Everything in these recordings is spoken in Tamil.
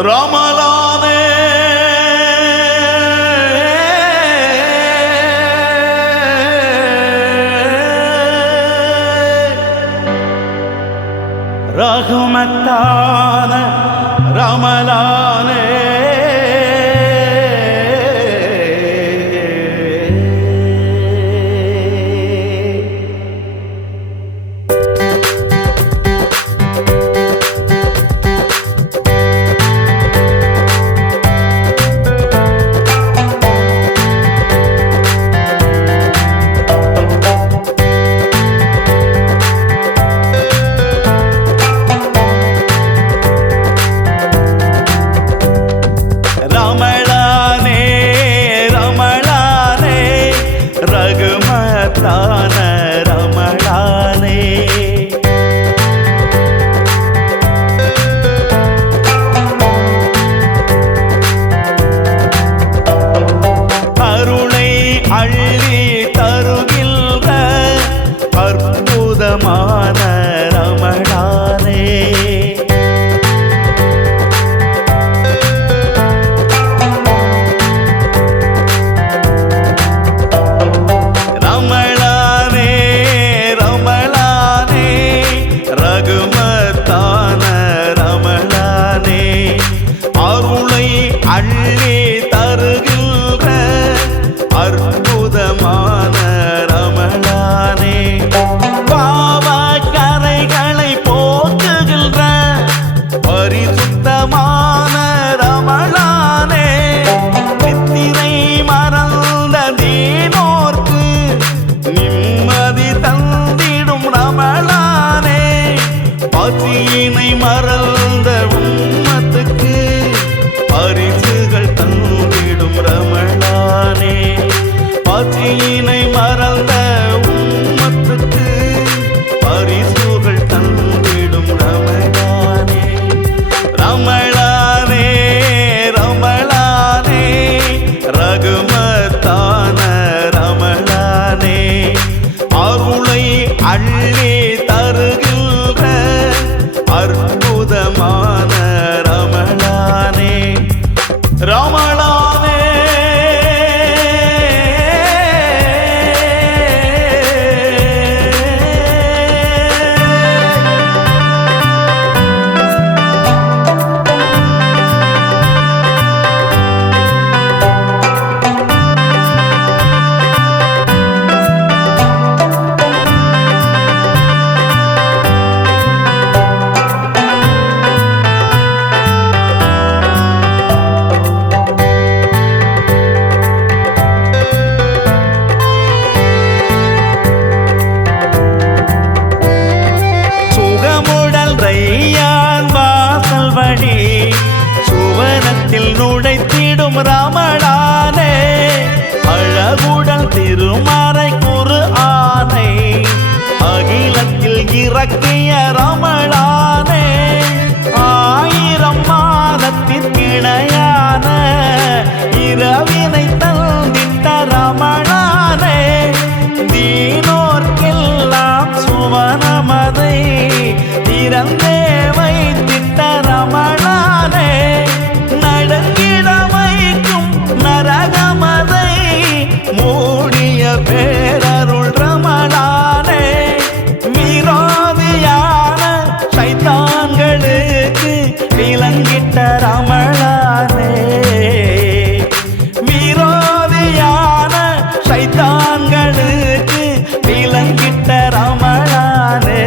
ரமலானே ரஹ்மத்தான ரமலானே மறந்த உம்மத்துக்கு பரிசுகள் தந்திடும் ரமலானே. பசியினை மறந்த உம்மத்துக்கு பரிசுகள் தந்திடும் ரமலானே. ரமலானே ரமலானே ரகுமத்தான ரமலானே, அருளை அள்ளி தருகின்ற அற்புதமான ரமலானே. ரமலானே சுவனத்தில் நுழைத்திடும் ரமலானே, அழகுடல் திருமறை குர்ஆனை அகிலத்தில் இறக்கிய ரமலானே. 1000 மாதத்திற்கிணையான இரவினை தந்திட்ட ரமலானே. தீனோர்க்கெல்லாம் சுவனமதை திறந்தே வைத்திட்ட ரமலானே. நடங்கிட வைக்கும் நரகமதை மூடிய பேரருள் ரமலானே. விரோதியான சைத்தான்களுக்கு விலங்கிட்ட ரமலானே. விரோதியான சைத்தான்களுக்கு விலங்கிட்ட ரமலானே.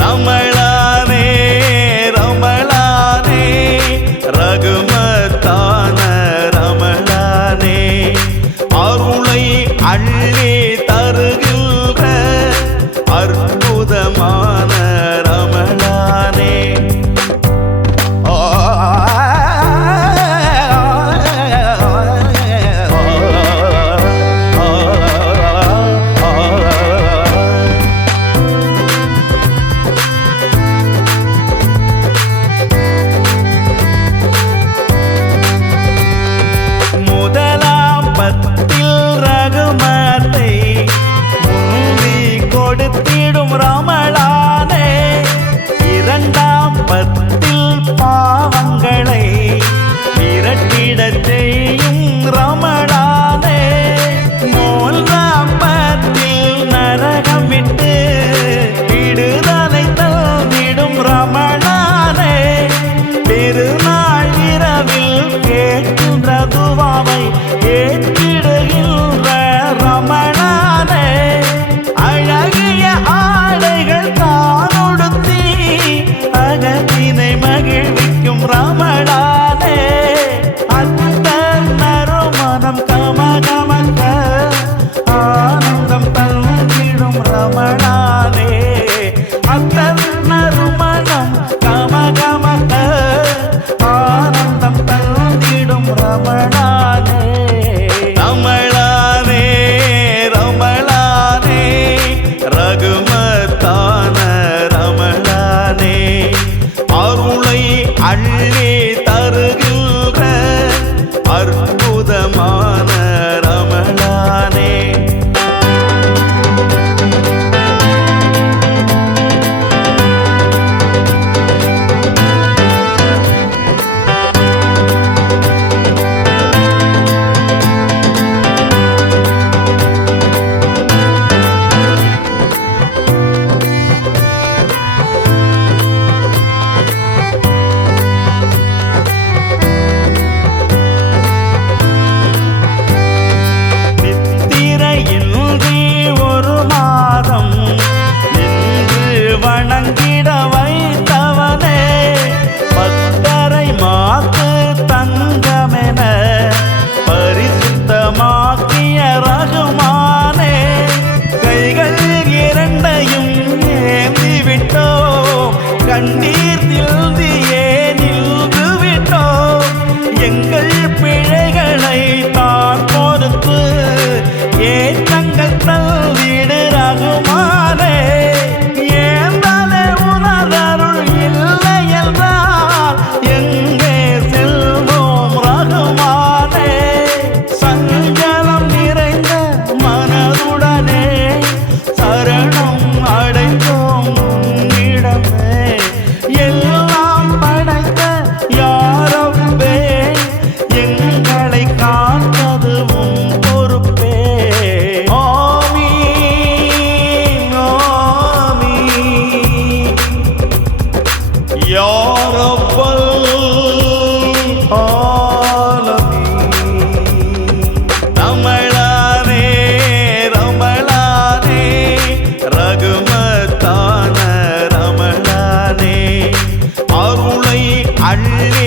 ரமலானே ரமலானே ரகுமத்தான ரமலானே, அருளை அள்ளி தருகின்ற அற்புதமான ரமலானே. ரகுமத்தை முந்தி கொடுத்திடும் ரமலானே. வணங்கிட வைத்தவனே பக்தரை மாத்து தங்கமென பரிசுத்தமாக்கிய ரகுமானே கைகள் இரண்டையும் ஏந்தி விட்டோம் கண்ணீர் தில்தியே நின்று விட்டோம் எங்கள் பிழைகளை தான் பொறுத்து ஏற்றங்கள் தள்ளிடு ரகுமானே ஏந்தாலே உனதருள் இல்லை என்றால் எங்கே செல்வோம் ரகுமானே சஞ்சலம் நிறைந்த மனதுடனே சரணம் அடைந்தோம் உன்னிடமே எல்லாம் படைத்த யாரப்பே எங்களை காத்தது உன் பொறுப்பே ஆமீன் ஆமீன் யா ரப்பல் ஆலமீன் ரமலானே ரமலானே ரகுமத்தான ரமலானே அருளை அள்ளி